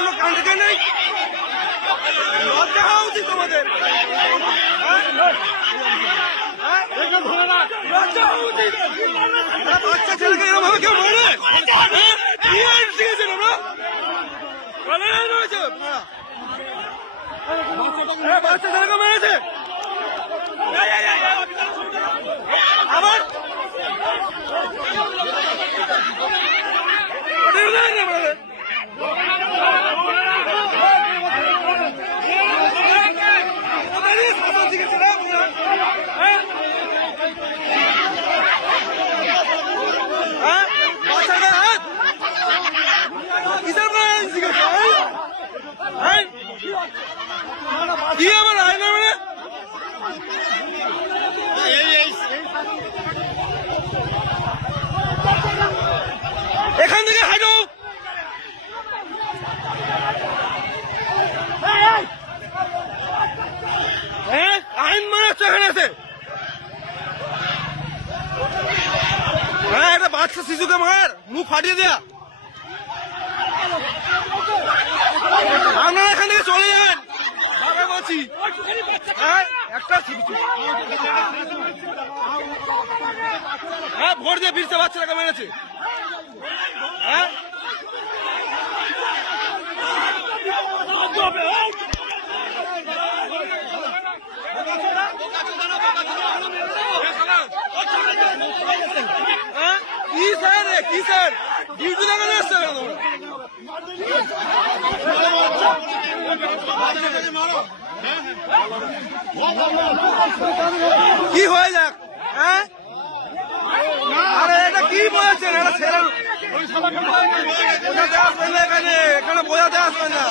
কোনো কাণ্ডে নেই, লজ্জা হওয়া উচিত তোমাদের। লজ্জা হওয়া উচিত। বাচ্চা ছেলেকে এরকম ভাবে কেউ মারে? শিখেছেন আমরা? বাচ্চা ছেলেকে মেরেছে আবার এখান থেকে হাঁটো। হ্যাঁ আইন মানাচ্ছে এখানে আছে। হ্যাঁ একটা বাচ্চা শিশুকে মার, মুখ ফাটিয়ে দেয়া। আপনারা এখান থেকে চলে যান বলছি। হ্যাঁ একটা হ্যাঁ ভোট দিয়ে ফিরছে বাচ্চাটাকে মেরেছে। হ্যাঁ কি স্যার কি স্যার ডিউটি লাগানো আসছে কি হয়ে যাক। হ্যাঁ আরে এটা কি বলেছেন? এটা ছেলে বোঝাতে আসবে না, এখানে এখানে বোঝাতে আসবে না।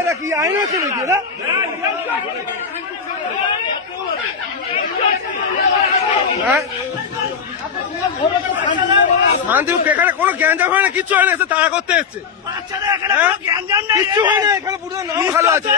এটা কি আইন আছে নাকি? এটা শান্তি এখানে কোনো গ্যাঞ্জাম হয় না, কিচ্ছু হয় না, এসে তাড়া করতে এসছে। কিচ্ছু হয় না এখানে, পুরো নাম ভালো আছে।